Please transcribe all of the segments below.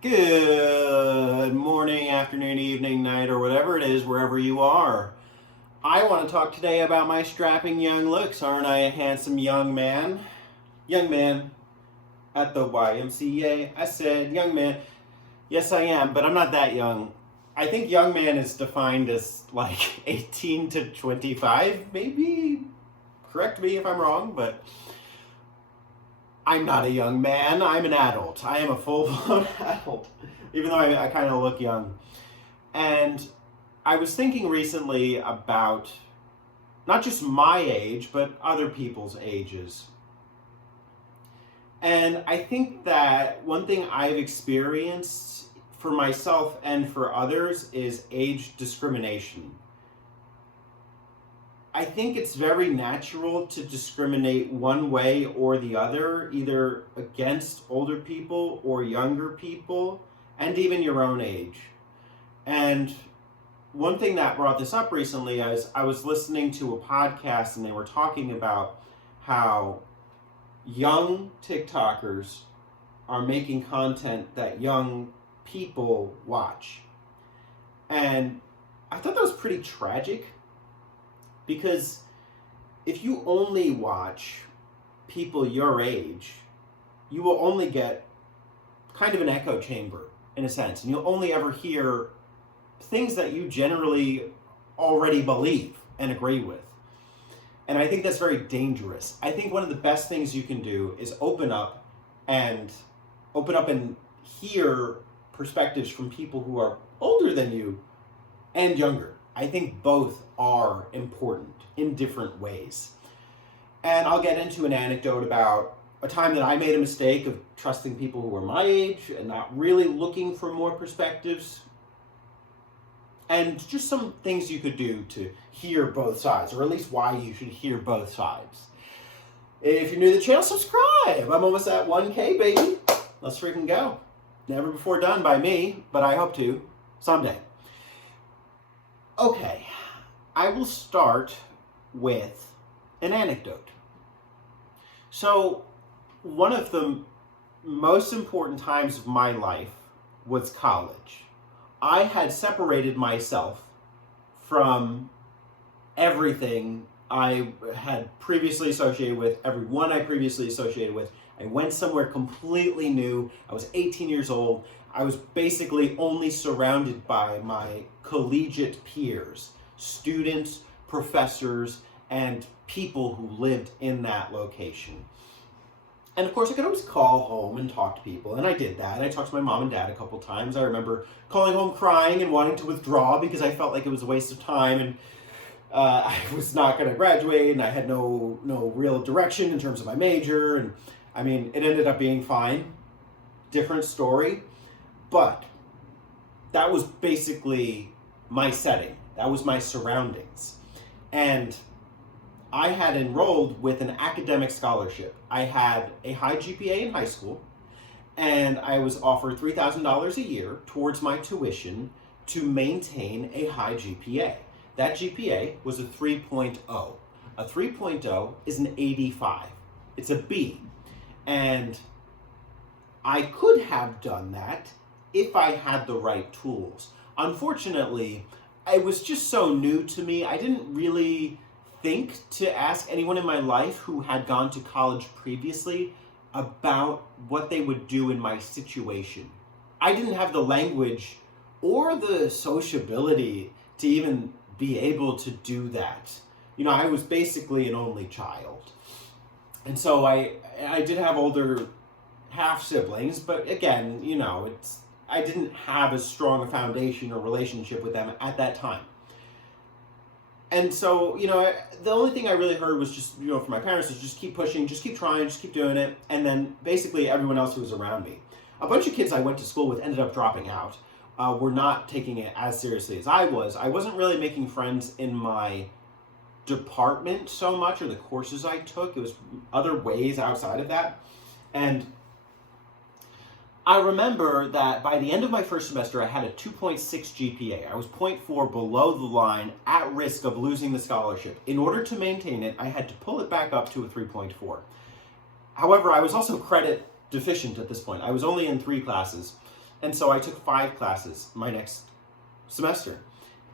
Good morning, afternoon, evening, night, or whatever it is, wherever you are. I want to talk today about my strapping young looks. Aren't I a handsome young man? Young man at the YMCA. I said, young man. Yes, I am, but I'm not that young. I think young man is defined as like 18 to 25, maybe. Correct me if I'm wrong, but I'm not a young man. I'm an adult. I am a full-blown adult, even though I kind of look young. And I was thinking recently about not just my age, but other people's ages. And I think that one thing I've experienced for myself and for others is age discrimination. I think it's very natural to discriminate one way or the other, either against older people or younger people, and even your own age. And one thing that brought this up recently is I was listening to a podcast and they were talking about how young TikTokers are making content that young people watch. And I thought that was pretty tragic. Because if you only watch people your age, you will only get kind of an echo chamber, in a sense. And you'll only ever hear things that you generally already believe and agree with. And I think that's very dangerous. I think one of the best things you can do is open up and hear perspectives from people who are older than you and younger. I think both are important in different ways. And I'll get into an anecdote about a time that I made a mistake of trusting people who were my age and not really looking for more perspectives. And just some things you could do to hear both sides, or at least why you should hear both sides. If you're new to the channel, subscribe. I'm almost at 1K, baby. Let's freaking go. Never before done by me, but I hope to someday. Okay, I will start with an anecdote. So, one of the most important times of my life was college. I had separated myself from everything I had previously associated with, everyone I previously associated with. I went somewhere completely new. I was 18 years old. I was basically only surrounded by my collegiate peers, students, professors, and people who lived in that location. And of course, I could always call home and talk to people, and I did that. I talked to my mom and dad a couple times. I remember calling home crying and wanting to withdraw because I felt like it was a waste of time, and I was not going to graduate, and I had no real direction in terms of my major, and I mean, it ended up being fine. Different story. But that was basically my setting. That was my surroundings. And I had enrolled with an academic scholarship. I had a high GPA in high school, and I was offered $3,000 a year towards my tuition to maintain a high GPA. That GPA was a 3.0. A 3.0 is an 85. It's a B. And I could have done that if I had the right tools. Unfortunately, it was just so new to me. I didn't really think to ask anyone in my life who had gone to college previously about what they would do in my situation. I didn't have the language or the sociability to even be able to do that. You know, I was basically an only child. And so I did have older half siblings, but again, you know, I didn't have as strong a foundation or relationship with them at that time. And so, you know, the only thing I really heard was just, you know, from my parents was just keep pushing, just keep trying, just keep doing it. And then basically everyone else who was around me. A bunch of kids I went to school with ended up dropping out, were not taking it as seriously as I was. I wasn't really making friends in my department so much, or the courses I took. It was other ways outside of that. And I remember that by the end of my first semester, I had a 2.6 GPA. I was 0.4 below the line, at risk of losing the scholarship. In order to maintain it, I had to pull it back up to a 3.4. However, I was also credit deficient at this point. I was only in 3 classes. And so I took 5 classes my next semester.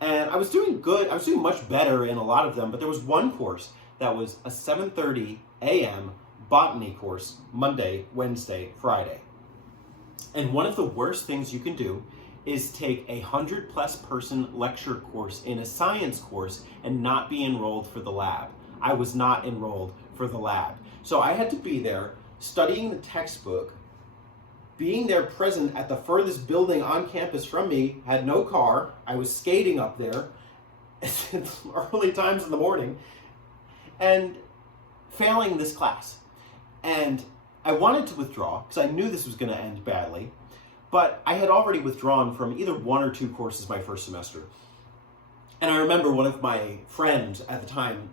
And I was doing good. I was doing much better in a lot of them, but there was one course that was a 7:30 a.m. botany course, Monday, Wednesday, Friday. And one of the worst things you can do is take a 100+ person lecture course in a science course and not be enrolled for the lab. I was not enrolled for the lab. So I had to be there studying the textbook, being there present at the furthest building on campus from me, had no car. I was skating up there at early times in the morning and failing this class. And I wanted to withdraw because I knew this was going to end badly, but I had already withdrawn from either 1 or 2 courses my first semester. And I remember one of my friends at the time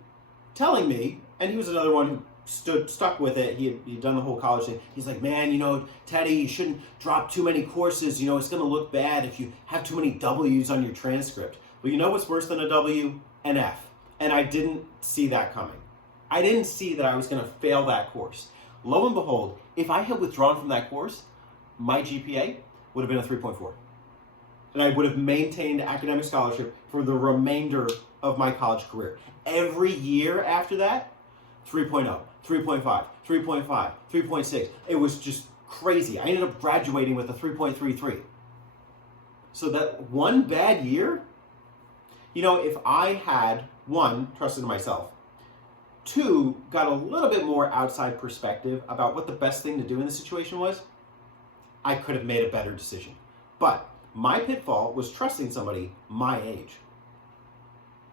telling me, and he was another one who stuck with it. He'd done the whole college thing. He's like, man, Teddy, you shouldn't drop too many courses. It's going to look bad if you have too many W's on your transcript. Well, you know what's worse than a W? An F. And I didn't see that coming. I didn't see that I was going to fail that course. Lo and behold, if I had withdrawn from that course, my GPA would have been a 3.4. And I would have maintained academic scholarship for the remainder of my college career. Every year after that, 3.0, 3.5, 3.5, 3.6. It was just crazy. I ended up graduating with a 3.33. So that one bad year, if I had, 1, trusted in myself, 2, got a little bit more outside perspective about what the best thing to do in the situation was, I could have made a better decision. But my pitfall was trusting somebody my age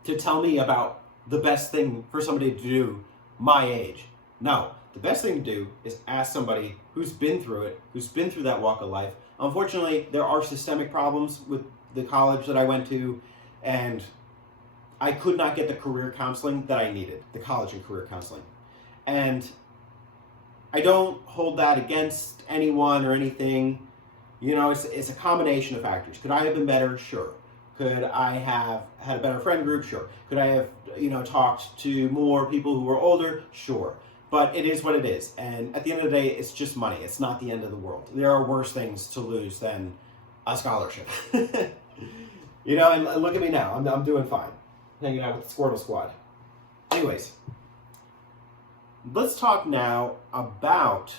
to tell me about the best thing for somebody to do my age. No, the best thing to do is ask somebody who's been through it, who's been through that walk of life. Unfortunately, there are systemic problems with the college that I went to, and I could not get the career counseling that I needed, the college and career counseling. And I don't hold that against anyone or anything. It's a combination of factors. Could I have been better? Sure. Could I have had a better friend group? Sure. Could I have, talked to more people who were older? Sure. But it is what it is. And at the end of the day, it's just money. It's not the end of the world. There are worse things to lose than a scholarship. And look at me now. I'm doing fine. Hanging out with the Squirtle Squad. Anyways, let's talk now about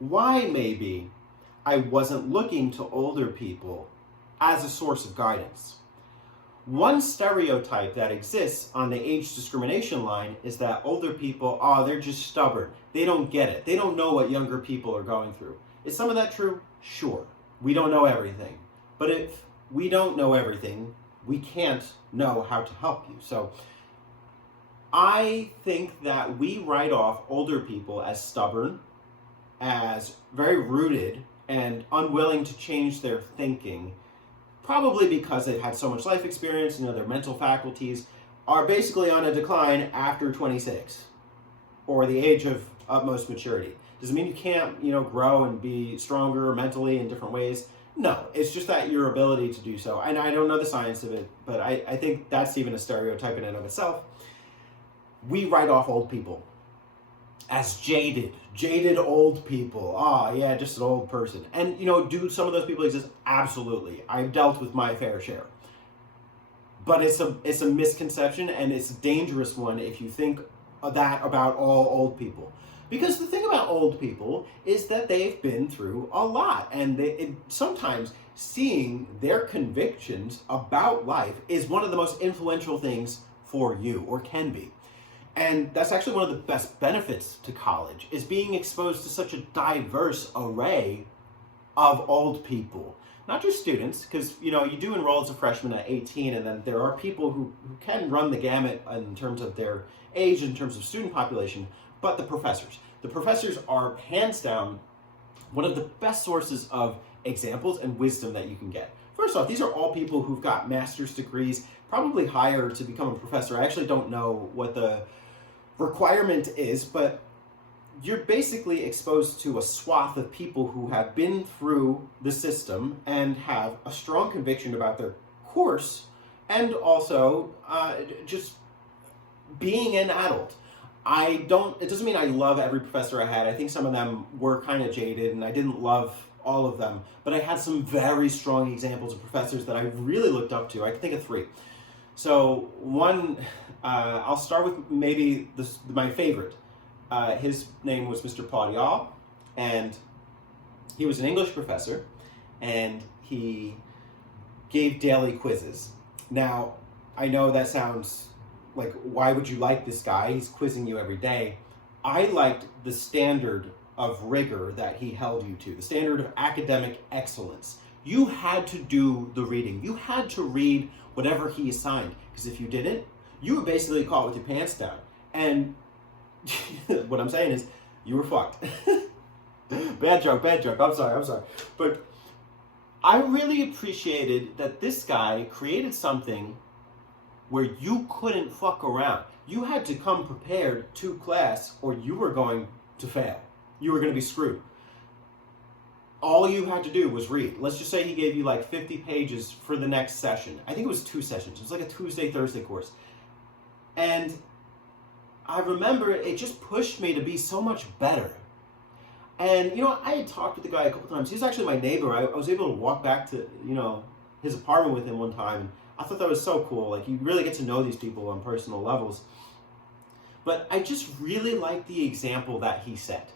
why maybe I wasn't looking to older people as a source of guidance. One stereotype that exists on the age discrimination line is that older people, they're just stubborn. They don't get it. They don't know what younger people are going through. Is some of that true? Sure. We don't know everything. But if we don't know everything, we can't know how to help you. So I think that we write off older people as stubborn, as very rooted and unwilling to change their thinking, probably because they've had so much life experience, their mental faculties are basically on a decline after 26 or the age of utmost maturity. Does it mean you can't, grow and be stronger mentally in different ways? No, it's just that your ability to do so. And I don't know the science of it, but I think that's even a stereotype in and of itself. We write off old people as jaded old people. Yeah, just an old person. And, do some of those people exist? Absolutely. I've dealt with my fair share. But it's a misconception, and it's a dangerous one if you think that about all old people. Because the thing about old people is that they've been through a lot, and sometimes seeing their convictions about life is one of the most influential things for you, or can be. And that's actually one of the best benefits to college, is being exposed to such a diverse array of old people. Not just students, because you do enroll as a freshman at 18, and then there are people who can run the gamut in terms of their age, in terms of student population, but the professors. The professors are hands down one of the best sources of examples and wisdom that you can get. First off, these are all people who've got master's degrees, probably higher to become a professor. I actually don't know what the requirement is, but you're basically exposed to a swath of people who have been through the system and have a strong conviction about their course, and also just being an adult. It doesn't mean I love every professor I had. I think some of them were kind of jaded, and I didn't love all of them, but I had some very strong examples of professors that I really looked up to. I can think of three. So one, I'll start with maybe my favorite. His name was Mr. Paudial, and he was an English professor, and he gave daily quizzes. Now, I know that sounds like, why would you like this guy? He's quizzing you every day. I liked the standard of rigor that he held you to, the standard of academic excellence. You had to do the reading. You had to read whatever he assigned, because if you didn't, you were basically caught with your pants down. And what I'm saying is, you were fucked. Bad joke. I'm sorry. But I really appreciated that this guy created something where you couldn't fuck around. You had to come prepared to class or you were going to fail. You were going to be screwed. All you had to do was read. Let's just say he gave you like 50 pages for the next session. I think it was 2 sessions. It was like a Tuesday, Thursday course. And I remember it just pushed me to be so much better. And, I had talked with the guy a couple times. He's actually my neighbor. I was able to walk back to, his apartment with him one time. I thought that was so cool. Like, you really get to know these people on personal levels. But I just really liked the example that he set.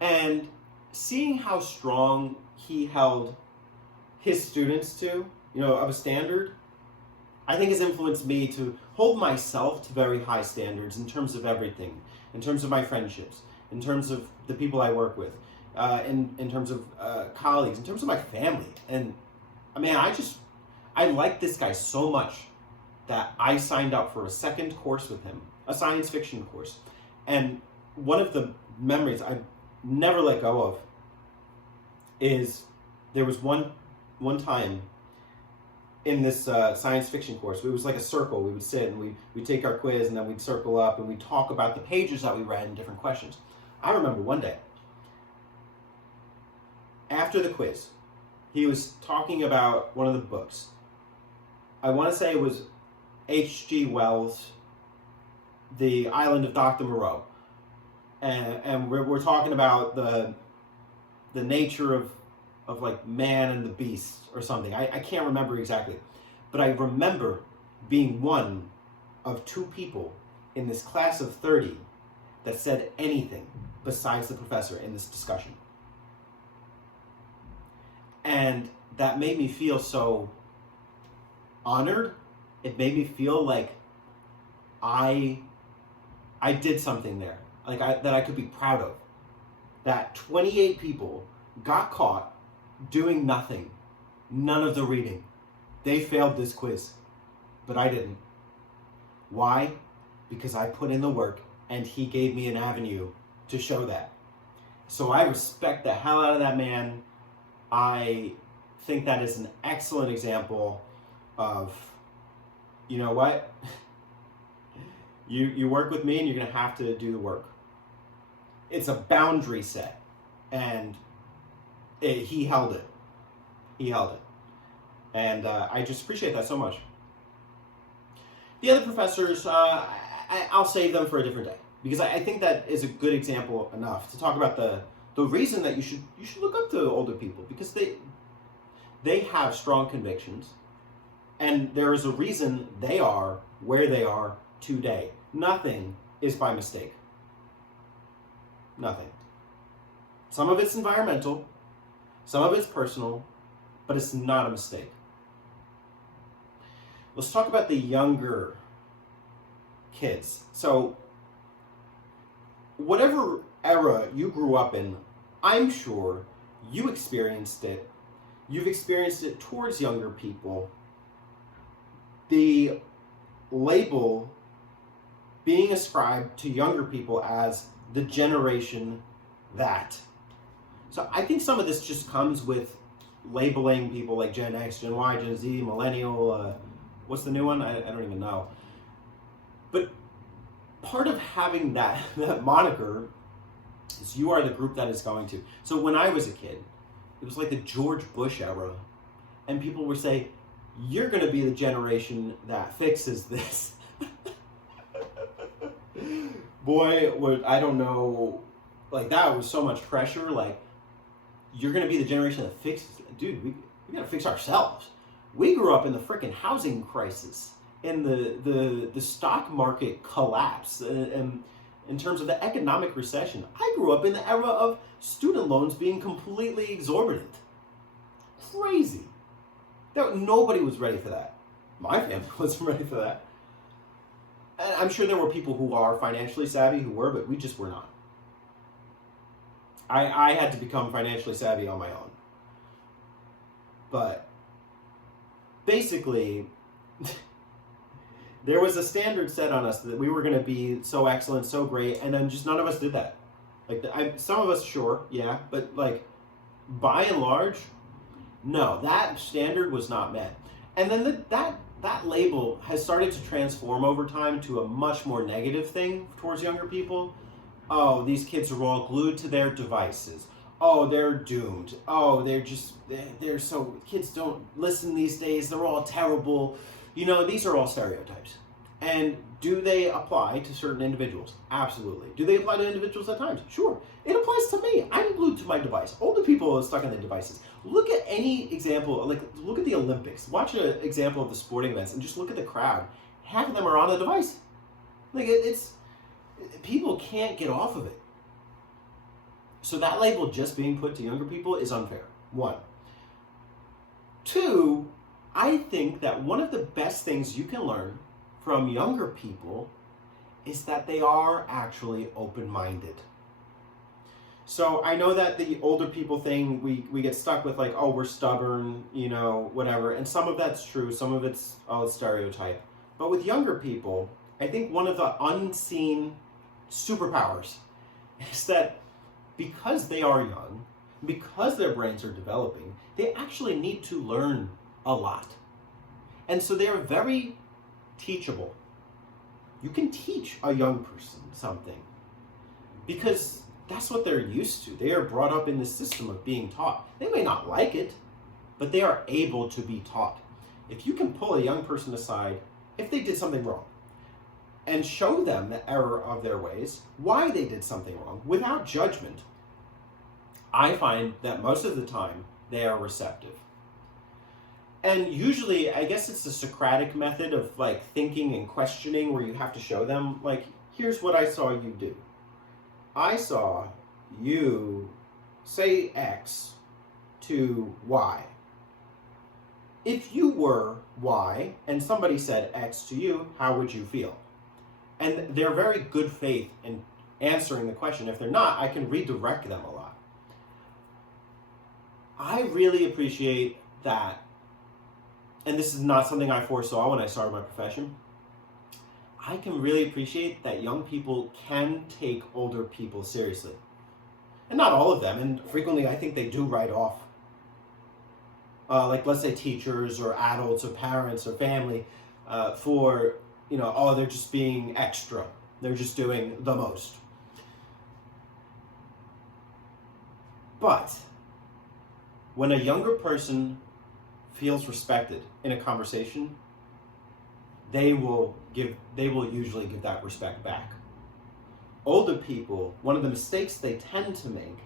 And seeing how strong he held his students to, of a standard, I think has influenced me to hold myself to very high standards in terms of everything, in terms of my friendships, in terms of the people I work with, in terms of colleagues, in terms of my family. And I like this guy so much that I signed up for a second course with him, a science fiction course. And one of the memories I never let go of is there was one time in this science fiction course. It was like a circle. We would sit and we'd take our quiz and then we'd circle up and we'd talk about the pages that we read and different questions. I remember one day, after the quiz, he was talking about one of the books. I want to say it was H.G. Wells' The Island of Dr. Moreau. And we're talking about the nature of like man and the beast or something. I can't remember exactly. But I remember being one of 2 people in this class of 30 that said anything besides the professor in this discussion. And that made me feel so honored. It made me feel like I did something there, that I could be proud of. That 28 people got caught doing nothing, none of the reading. They failed this quiz, but I didn't. Why? Because I put in the work and he gave me an avenue to show that. So I respect the hell out of that man. I think that is an excellent example of, you know what? You work with me and you're going to have to do the work. It's a boundary set, and he held it. He held it. And I just appreciate that so much. The other professors, I'll save them for a different day, because I think that is a good example enough to talk about the reason that you should look up to older people, because they have strong convictions, and there is a reason they are where they are today. Nothing is by mistake. Nothing. Some of it's environmental, some of it's personal, but it's not a mistake. Let's talk about the younger kids. So, whatever era you grew up in, I'm sure you experienced it. You've experienced it towards younger people. The label being ascribed to younger people as the generation that. So I think some of this just comes with labeling people like Gen X, Gen Y, Gen Z, Millennial, what's the new one? I don't even know. But part of having that moniker is you are the group that is going to. So when I was a kid, it was like the George Bush era, and people would say, you're going to be the generation that fixes this. Boy, I don't know, like that was so much pressure. Like, you're going to be the generation that fixes it. Dude, we got to fix ourselves. We grew up in the freaking housing crisis, in the stock market collapse, and in terms of the economic recession. I grew up in the era of student loans being completely exorbitant. Crazy. Nobody was ready for that. My family wasn't ready for that. And I'm sure there were people who are financially savvy who were, but we just were not. I had to become financially savvy on my own. But basically, there was a standard set on us that we were going to be so excellent, so great, and then just none of us did that. Like, some of us, sure, yeah, but like, by and large, no, that standard was not met. And then that label has started to transform over time to a much more negative thing towards younger people. Oh, these kids are all glued to their devices. Oh, they're doomed. Oh, they're so, kids don't listen these days. They're all terrible. You know, these are all stereotypes. And do they apply to certain individuals? Absolutely. Do they apply to individuals at times? Sure. It applies to me. I'm glued to my device. Older people are stuck on their devices. Look at any example, like look at the Olympics. Watch an example of the sporting events and just look at the crowd. Half of them are on a device. Like it's people can't get off of it. So that label just being put to younger people is unfair. One. Two, I think that one of the best things you can learn from younger people is that they are actually open-minded. So I know that the older people thing, we get stuck with like, oh, we're stubborn, you know, whatever. And some of that's true, some of it's a stereotype. But with younger people, I think one of the unseen superpowers is that because they are young, because their brains are developing, they actually need to learn a lot. And so they're very teachable. You can teach a young person something because that's what they're used to. They are brought up in the system of being taught. They may not like it, but they are able to be taught. If you can pull a young person aside, if they did something wrong, and show them the error of their ways, why they did something wrong, without judgment, I find that most of the time they are receptive. And usually, I guess it's the Socratic method of like thinking and questioning where you have to show them, like, here's what I saw you do. I saw you say X to Y. If you were Y and somebody said X to you, how would you feel? And they're very good faith in answering the question. If they're not, I can redirect them a lot. I really appreciate that, and this is not something I foresaw when I started my profession. I can really appreciate that young people can take older people seriously. And not all of them, and frequently I think they do write off. Like let's say teachers or adults or parents or family for, you know, oh, they're just being extra. They're just doing the most. But when a younger person feels respected in a conversation, they will usually give that respect back. Older people, one of the mistakes they tend to make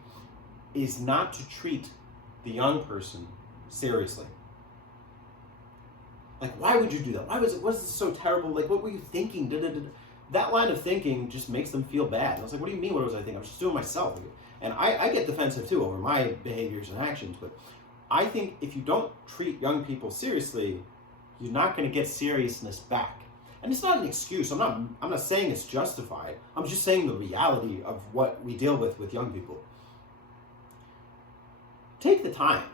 is not to treat the young person seriously. Like, why would you do that? Was it so terrible? Like, what were you thinking? That line of thinking just makes them feel bad. And I was like, what do you mean, what was I thinking? I was just doing myself. And I get defensive too over my behaviors and actions, but I think if you don't treat young people seriously, you're not going to get seriousness back. And it's not an excuse. I'm not saying it's justified. I'm just saying the reality of what we deal with young people. Take the time.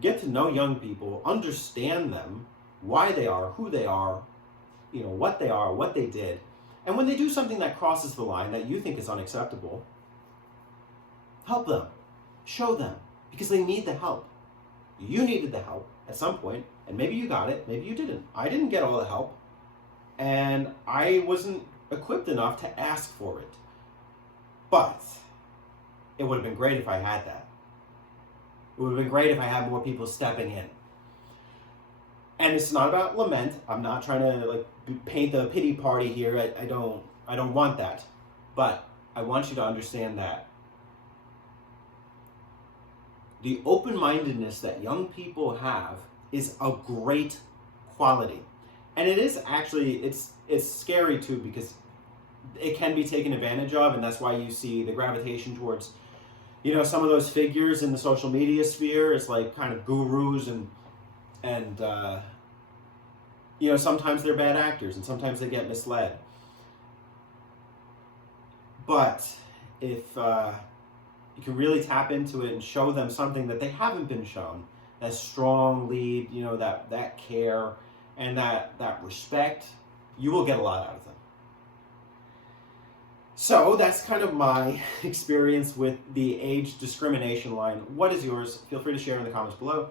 Get to know young people, understand them, why they are, who they are, you know, what they are, what they did. And when they do something that crosses the line that you think is unacceptable, help them, show them, because they need the help. You needed the help at some point, and maybe you got it, maybe you didn't. I didn't get all the help, and I wasn't equipped enough to ask for it. But it would have been great if I had that. It would have been great if I had more people stepping in. And it's not about lament. I'm not trying to like paint the pity party here. I don't want that. But I want you to understand that the open-mindedness that young people have is a great quality. And it is actually, it's scary too, because it can be taken advantage of, and that's why you see the gravitation towards, you know, some of those figures in the social media sphere. It's like kind of gurus, and you know, sometimes they're bad actors and sometimes they get misled. But if you can really tap into it and show them something that they haven't been shown, that strong lead, you know, that care and that respect, you will get a lot out of them. So that's kind of my experience with the age discrimination line. What is yours? Feel free to share in the comments below.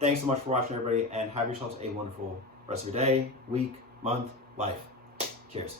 Thanks so much for watching, everybody, and have yourselves a wonderful rest of your day, week, month, life. Cheers.